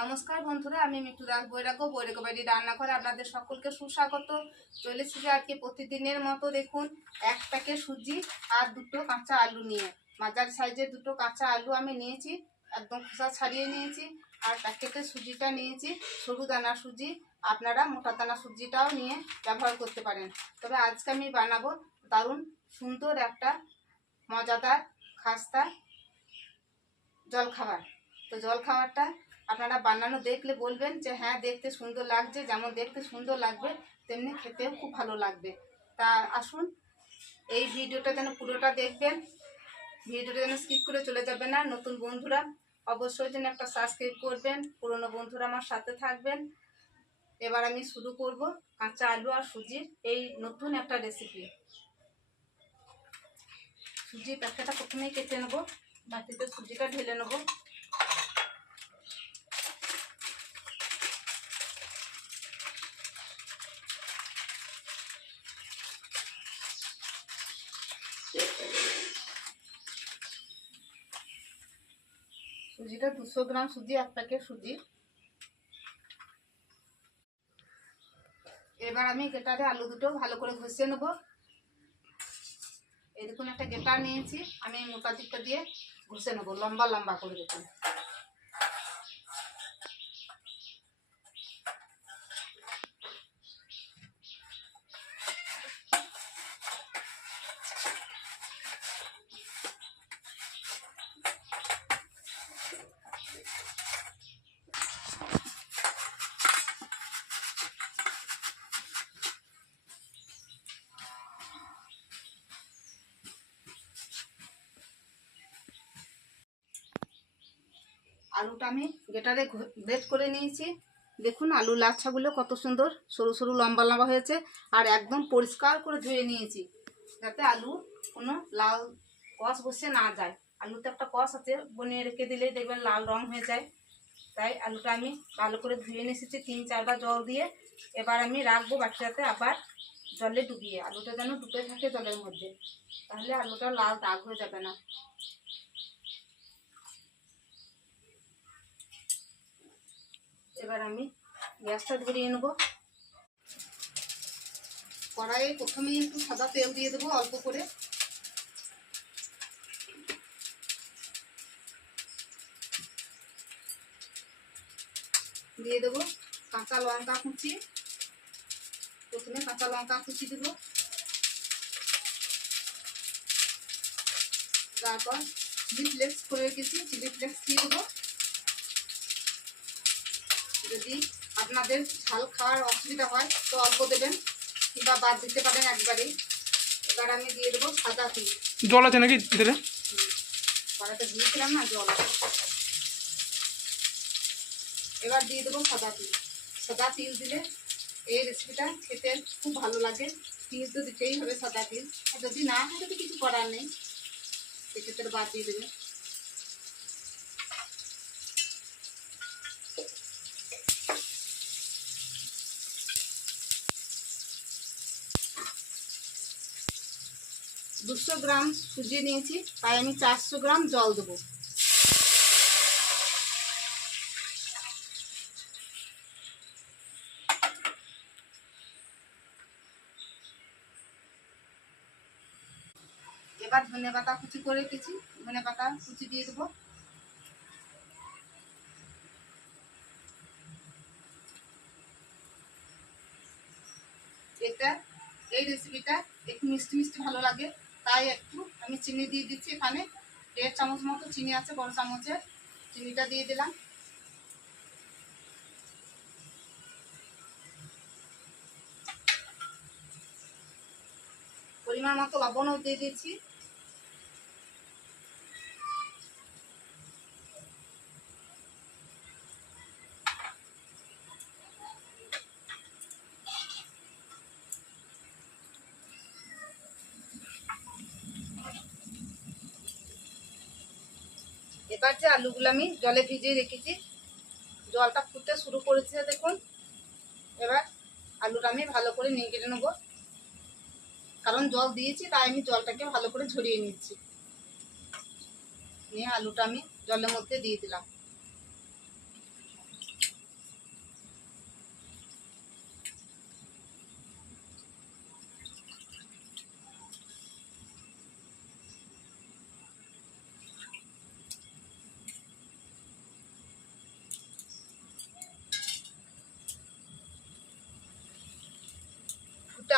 নমস্কার বন্ধুরা, আমি মিঠু দাস বৈরাগ্য বৈরাগ্য বাড়ি রান্না করে আপনাদের সকলকে সুস্বাগত। চলে এসেছি আজকে প্রতিদিনের মতো, দেখুন, এক প্যাকেট সুজি আর দুটো কাঁচা আলু নিয়ে। মাঝারি সাইজের দুটো কাঁচা আলু আমি নিয়েছি, একদম খোসা ছাড়িয়ে নিয়েছি, আর প্যাকেটের সুজিটা নিয়েছি, সরু দানা সুজি। আপনারা মোটা দানা সুজিটাও নিয়ে ব্যবহার করতে পারেন। তবে আজকে আমি বানাবো দারুণ সুন্দর একটা মজাদার খাস্তা জলখাবার। তো জলখাবারটা আপনারা বানানো দেখলে বলবেন যে হ্যাঁ দেখতে সুন্দর লাগছে, যেমন দেখতে সুন্দর লাগবে, তেমনি খেতেও খুব ভালো লাগবে। তা আসুন, এই ভিডিওটা যেন পুরোটা দেখবেন। ভিডিওটা যেন স্কিপ করে চলে যাবে না নতুন বন্ধুরা অবশ্যই যেন একটা সাবস্ক্রাইব করবেন। পুরনো বন্ধুরা আমার সাথে থাকবেন। এবার আমি শুরু করব কাঁচা আলু আর সুজির এই নতুন একটা রেসিপি সুজির প্যাকেটটা প্রথমেই কেটে নেব। বাটিতে সুজিটা ঢেলে নেব। সুজিটা দুশো গ্রাম সুজি, এক প্যাকেট সুজি। এবার আমি গেটারে আলু দুটো ভালো করে ঘষে নেব। এই দেখুন, একটা গেটার নিয়েছি। আমি মোটা দিকটা দিয়ে ঘষে নেব, লম্বা লম্বা করে দেখুন। আলুটা আমি গেটারে গ্রেট করে নিয়েছি। দেখুন আলু লাচ্ছাগুলো কত সুন্দর, সরু সরু লম্বা লম্বা হয়েছে, আর একদম পরিষ্কার করে ধুয়ে নিয়েছি, যাতে আলু কোনো লাল কষ বসে না যায়। আলুতে একটা কষ আছে, বনিয়ে রেখে দিলেই দেখবেন লাল রং হয়ে যায়। তাই আলুটা আমি ভালো করে ধুয়ে নিয়ে এসেছি, তিন চারবার জল দিয়ে। এবার আমি রাখব বাটিটাতে আবার জলে ডুবিয়ে। আলুটা যেন ডুবে থাকে জলের মধ্যে, তাহলে আলুটা লাল দাগ হয়ে যাবে না। এবার আমি গ্যাসটা ধরিয়ে নেব। কড়াইয়ে প্রথমেই একটু সাদা তেল দিয়ে দেবো অল্প করে। দিয়ে দেবো কাঁচা লঙ্কা কুচি। প্রথমে কাঁচা লঙ্কা কুচি দেবো। তারপর চিলি ফ্লেক্স করে রেখেছি চিলি ফ্লেক্স দিয়ে দেবো। যদি আপনাদের ঝাল খাওয়ার অসুবিধা হয় তো অল্প দেবেন কিংবা বাদ দিতে পারেন একবারেই। এবার আমি দিয়ে দেবো সাদা তিল জল আছে নাকি কড়াতে দিয়েছিলাম না জল এবার দিয়ে দেবো সাদা তিল। সাদা তিল দিলে এই রেসিপিটা খেতে খুব ভালো লাগে। তিল তো দিতেই হবে সাদা তিল। আর যদি না হয় তো কিছু করার নেই সেক্ষেত্রে বাদ দিয়ে দেবে দুশো গ্রাম সুজি নিয়েছি, তাই আমি চারশো গ্রাম জল দেবো। এবার ধনে পাতা কুচি করে রেখেছি, ধনে পাতা কুচি দিয়ে দেবো। এটা, এই রেসিপিটা একটু মিষ্টি মিষ্টি ভালো লাগে। তাই একটু আমি চিনি দিয়ে দিচ্ছি এখানে। দেড় চামচ মতো চিনি আছে, বড় চামচের চিনিটা দিয়ে দিলাম। পরিমাণ মতো লবণও দিয়ে দিয়েছি যে আলুগুলো আমি জলে ভিজিয়ে রেখেছি। জলটা ফুটতে শুরু করেছে দেখুন। এবার আলুটা আমি ভালো করে নিয়ে কেটে নেব। কারণ জল দিয়েছি, তাই আমি জলটাকে ভালো করে ঝরিয়ে নিচ্ছি। নিয়ে আলুটা আমি জলের মধ্যে দিয়ে দিলাম।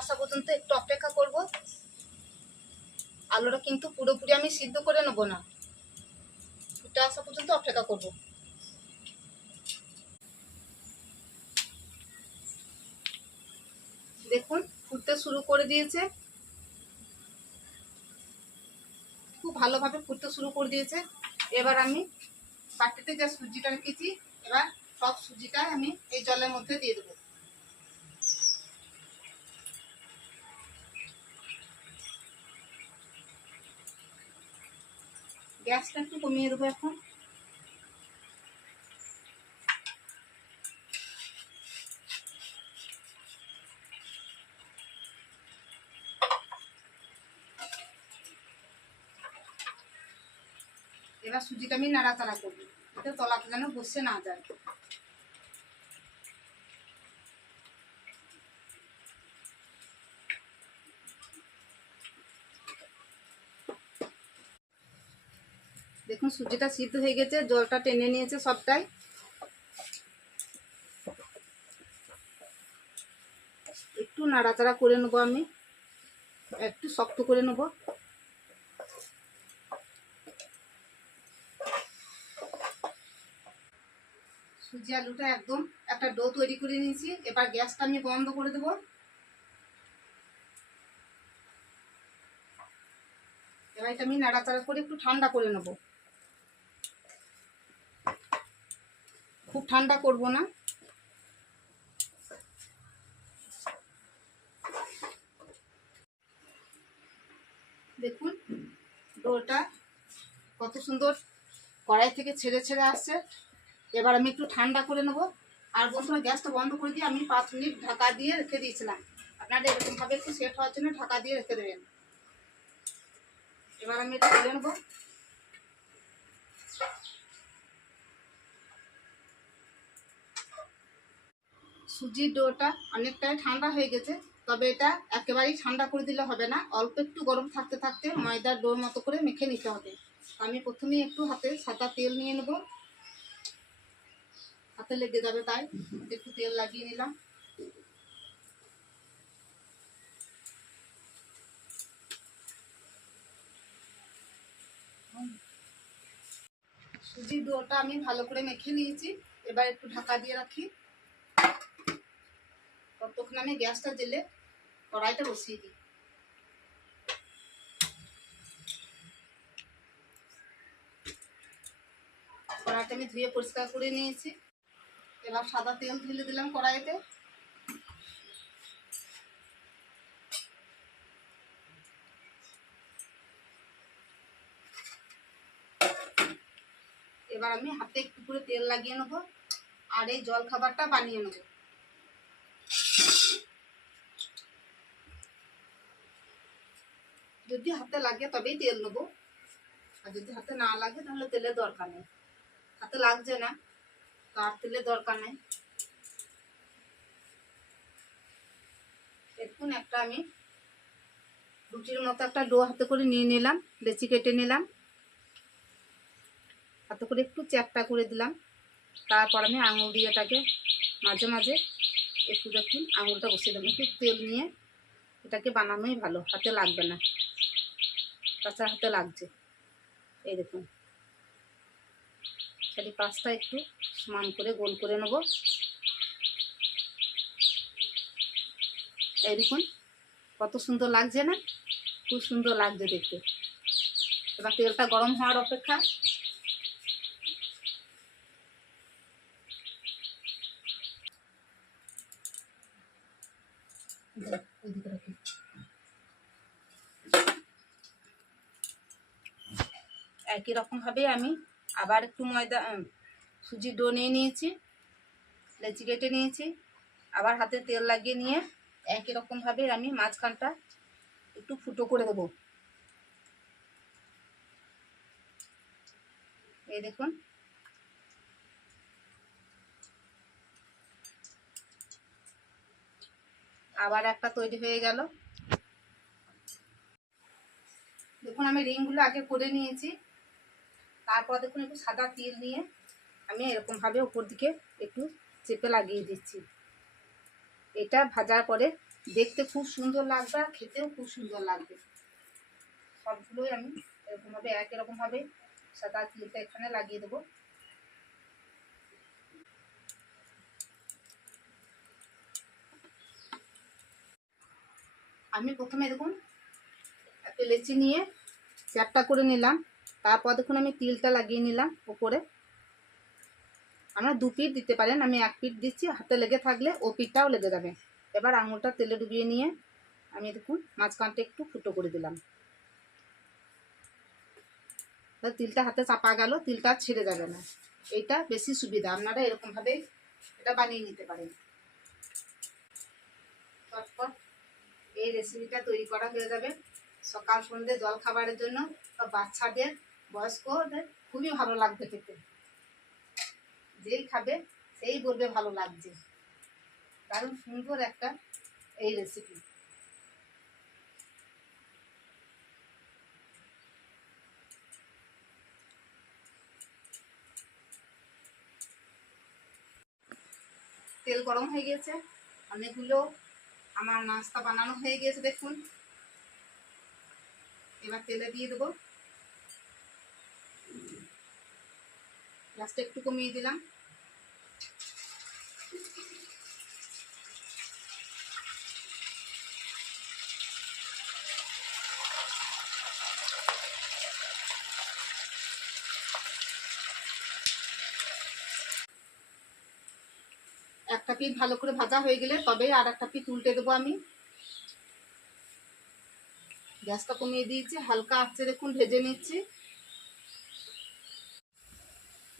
আসা পর্যন্ত একটু অপেক্ষা করব। আলুটা কিন্তু পুরোপুরি আমি সিদ্ধ করে নেব না। ফুটে আসা পর্যন্ত অপেক্ষা করব। দেখুন, ফুটতে শুরু করে দিয়েছে। খুব ভালোভাবে ফুটতে শুরু করে দিয়েছে। এবার আমি বাটিতে যে সুজিটা রেখেছি এবার সব সুজিটা আমি এই জলের মধ্যে দিয়ে দেবো। গ্যাসটা একটু কমিয়ে দেবো এখন। এবার সুজিটা আমি নাড়াচাড়া করব এটা তলাতে যেন বসে না যায়। দেখুন সুজিটা সিদ্ধ হয়ে গেছে, জলটা টেনে নিয়েছে সবটাই। একটু নাড়াচাড়া করে নেব আমি, একটু শক্ত করে নেব। সুজি আলুটা একদম একটা ডো তৈরি করে নিয়েছি, এবার গ্যাসটা আমি বন্ধ করে দেবো। এবার এটা আমি নাড়াচাড়া করে একটু ঠান্ডা করে নেব। খুব ঠান্ডা করব না। দেখুন ডোটা কত সুন্দর কড়াই থেকে ছেড়ে ছেড়ে আসছে। এবার আমি একটু ঠান্ডা করে নেব। আর বন্ধুরা গ্যাসটা বন্ধ করে দিয়ে আমি পাঁচ মিনিট ঢাকা দিয়ে রেখে দিয়েছিলাম। আপনারা এরকমভাবে একটু সেট হওয়ার জন্য ঢাকা দিয়ে রেখে দেবেন। এবার আমি এটা তুলে নেব। সুজির ডোটা অনেকটাই ঠান্ডা হয়ে গেছে, তবে এটা একেবারেই ঠান্ডা করে দিলে হবে না। অল্প একটু গরম থাকতে থাকতে ময়দার ডোর মতো করে মেখে নিতে হবে। আমি প্রথমেই একটু হাতে সাদা তেল নিয়ে নেব। হাতে লেগে যাবে তাই, একটু তেল লাগিয়ে নিলাম। সুজির ডোটা আমি ভালো করে মেখে নিয়েছি। এবার একটু ঢাকা দিয়ে রাখি। ততক্ষণ আমি গ্যাসটা জেলে কড়াইটা বসিয়ে দিই। কড়াইটা আমি ধুয়ে পরিষ্কার করে নিয়েছি। এবার সাদা তেল ঢেলে দিলাম কড়াইতে। এবার আমি হাতে একটু করে তেল লাগিয়ে নেব। আর এই জল খাবারটা বানিয়ে নেব। যদি হাতে লাগে তবেই তেল নেব। আর যদি হাতে না লাগে, তাহলে তেলের দরকার নেই। হাতে লাগছে না, তো আর তেলের দরকার নেই। দেখুন একটা আমি রুটির মতো একটা ডো হাতে করে নিয়ে নিলাম লেচি কেটে নিলাম। হাতে করে একটু চ্যাপটা করে দিলাম। তারপর আমি আঙুল দিয়ে এটাকে মাঝে মাঝে একটু দেখুন, আঙুলটা বসিয়ে দেবো। একটু তেল নিয়ে এটাকে বানানোই ভালো, হাতে লাগবে না। কাঁচা হাতে লাগছে। এই দেখুন। খালি পাঁচটা একটু সমান করে, গোল করে নেব। এই দেখুন, কত সুন্দর লাগছে না? খুব সুন্দর লাগছে দেখতে। এবার তেলটা গরম হওয়ার অপেক্ষা ওইদিকে রাখি একই রকমভাবে আমি আবার একটু ময়দা সুজির ডো নিয়ে নিয়েছি, লেচি কেটে নিয়েছি, আবার হাতে তেল লাগিয়ে নিয়ে একই রকমভাবে আমি মাঝখানটা একটু ফুটো করে দেবো। এই দেখুন। আবার একটা তৈরি হয়ে গেল। দেখুন আমি রিংগুলো আগে করে নিয়েছি। তারপর দেখুন একটু সাদা তিল নিয়ে আমি এরকমভাবে উপর দিকে একটু চেপে লাগিয়ে দিচ্ছি। এটা ভাজার পরে দেখতে খুব সুন্দর লাগবে আর খেতেও খুব সুন্দর লাগবে। সবগুলোই আমি এরকমভাবে, এক এরকমভাবে সাদা তিলটা এখানে লাগিয়ে দেবো। আমি প্রথমে দেখুন একটা লেচি নিয়ে চ্যাপটা করে নিলাম। তারপর দেখুন আমি তিলটা লাগিয়ে নিলাম উপরে। আমরা দু পিঠ দিতে পারেন, আমি এক পিঠ দিচ্ছি, হাতে লেগে থাকলে ও পিঠটাও লেগে যাবে। এবার আঙুলটা তেলে ডুবিয়ে নিয়ে আমি দেখুন মাঝখানটা একটু ফুটো করে দিলাম। তিলটা হাতে চাপা গেল, তিলটা ছেড়ে যাবে না। এটা বেশি সুবিধা, আপনারা এরকমভাবে এটা বানিয়ে নিতে পারেন। তারপর এই রেসিপিটা তৈরি করা হয়ে যাবে। সকাল সন্ধ্যে জল খাবারের জন্য বাচ্চাদের বয়স্কদের খুবই ভালো লাগবে খেতে। যেই খাবে, সেই বলবে ভালো লাগছে। দারুণ সুন্দর একটা এই রেসিপি তেল গরম হয়ে গেছে। অনেকগুলো আমার নাস্তা বানানো হয়ে গিয়েছে দেখুন। এবার তেলে দিয়ে দেবো গ্যাসটা একটু কমিয়ে দিলাম। একটা পিঠ ভালো করে ভাজা হয়ে গেলে তবে আর একটা পিঠ উল্টে দেবো আমি। গ্যাসটা কমিয়ে দিয়েছি, হালকা আঁচে দেখুন ভেজে নিচ্ছি।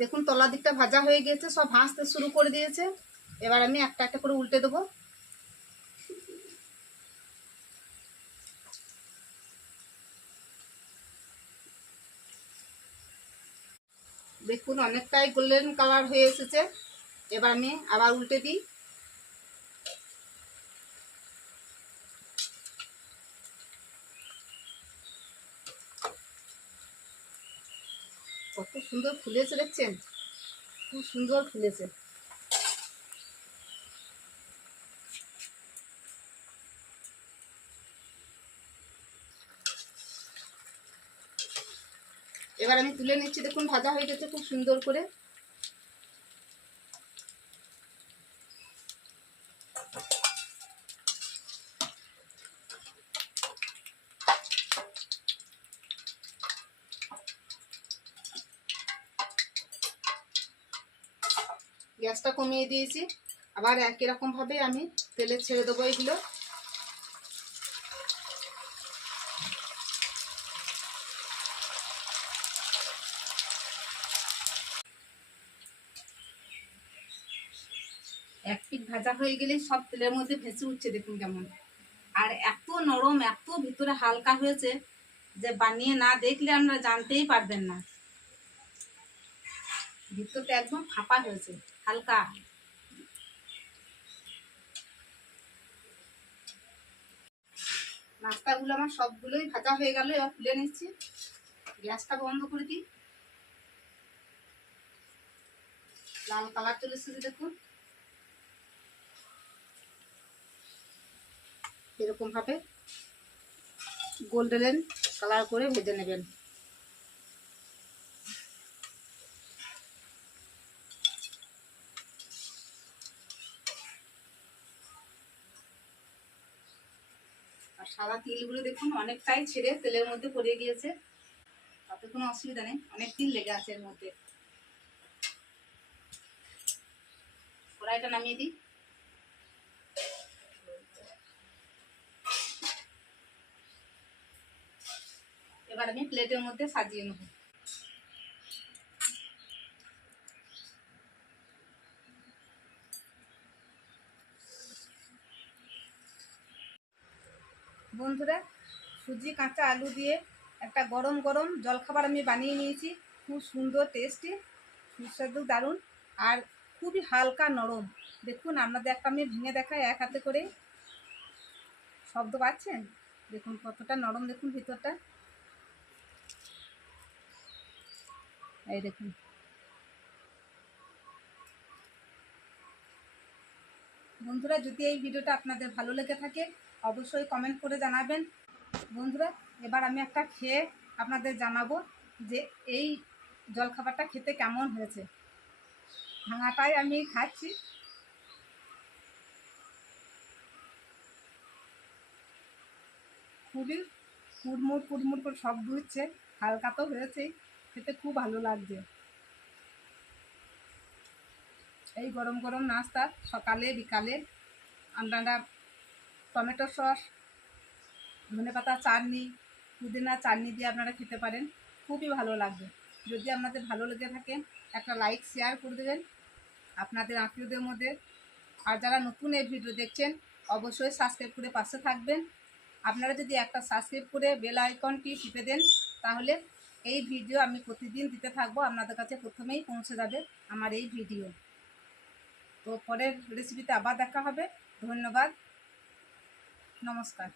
দেখুন, তলার দিকটা ভাজা হয়ে গিয়েছে সব হাসতে শুরু করে দিয়েছে। এবার আমি একটা একটা করে উল্টে দেবো। দেখুন, অনেকটাই গোল্ডেন কালার হয়ে এসেছে। এবার আমি আবার উল্টে দিই কত সুন্দর ফুলেছে দেখছেন? খুব সুন্দর ফুলেছে। এবার আমি তুলে নিচ্ছি, দেখুন, ভাজা হয়ে গেছে খুব সুন্দর করে গ্যাসটা কমিয়ে দিয়েছি। আবার একই রকম ভাবে আমি তেলে ছেড়ে দেবো এগুলো। এক পিঠ ভাজা হয়ে গেলে সব তেলের মধ্যে ভেসে উঠছে, দেখুন কেমন। আর এত নরম, এত ভিতরে হালকা হয়েছে যে বানিয়ে না দেখলে আপনারা জানতেই পারবেন না। ভিতরটা একদম ফাঁপা হয়েছে। হালকা। নাস্তাগুলো আমার সবগুলোই ভাজা হয়ে গেল, এবার তুলে নিচ্ছি। গ্যাসটা বন্ধ করে দিই। লাল কালার চলে এসেছে, দেখুন। এরকম ভাবে গোল্ডেন কালার করে ভেজে নেবেন। সাদা তিলগুলো দেখুন, অনেকটাই ছেড়ে তেলের মধ্যে পড়ে গিয়েছে তাতে কোনো অসুবিধা নেই, অনেক তিল লেগে আছে এর মধ্যে। কড়াইটা নামিয়ে দিই। এবার আমি প্লেটের মধ্যে সাজিয়ে নেব। বন্ধুরা, সুজি, কাঁচা আলু দিয়ে একটা গরম গরম জলখাবার আমি বানিয়ে নিয়েছি। খুব সুন্দর টেস্টি সুস্বাদু, দারুণ আর খুবই হালকা নরম। দেখুন আপনাদের একটা আমি ভেঙে দেখাই এক হাতে করে শব্দ পাচ্ছেন? দেখুন, কতটা নরম, দেখুন ভিতরটা। এই দেখুন। বন্ধুরা, যদি এই ভিডিওটা আপনাদের ভালো লেগে থাকে অবশ্যই কমেন্ট করে জানাবেন। বন্ধুরা, এবার আমি একটা খেয়ে আপনাদের জানাব যে এই জলখাবারটা খেতে কেমন হয়েছে। ভাঙাটাই আমি খাচ্ছি। খুবই কুড়মুড় কুড়মুড় করে শব্দ হচ্ছে হালকা তো হয়েছেই খেতে খুব ভালো লাগছে। এই গরম গরম নাস্তা সকালে, বিকালে, আপনারা টমেটো সস, ধনে পাতা চাটনি, পুদিনা চাটনি দিয়ে আপনারা খেতে পারেন। খুবই ভালো লাগবে। যদি আপনাদের ভালো লেগে থাকে, একটা লাইক শেয়ার করে দেবেন আপনাদের আত্মীয়দের মধ্যে। আর যারা নতুন এই ভিডিও দেখছেন, অবশ্যই সাবস্ক্রাইব করে পাশে থাকবেন। আপনারা যদি একটা সাবস্ক্রাইব করে বেল আইকনটি টিপে দেন, তাহলে এই ভিডিও আমি প্রতিদিন দিতে থাকব। আপনাদের কাছে প্রথমেই পৌঁছে যাবে আমার এই ভিডিও তো পরের রেসিপিতে আবার দেখা হবে। ধন্যবাদ। নমস্কার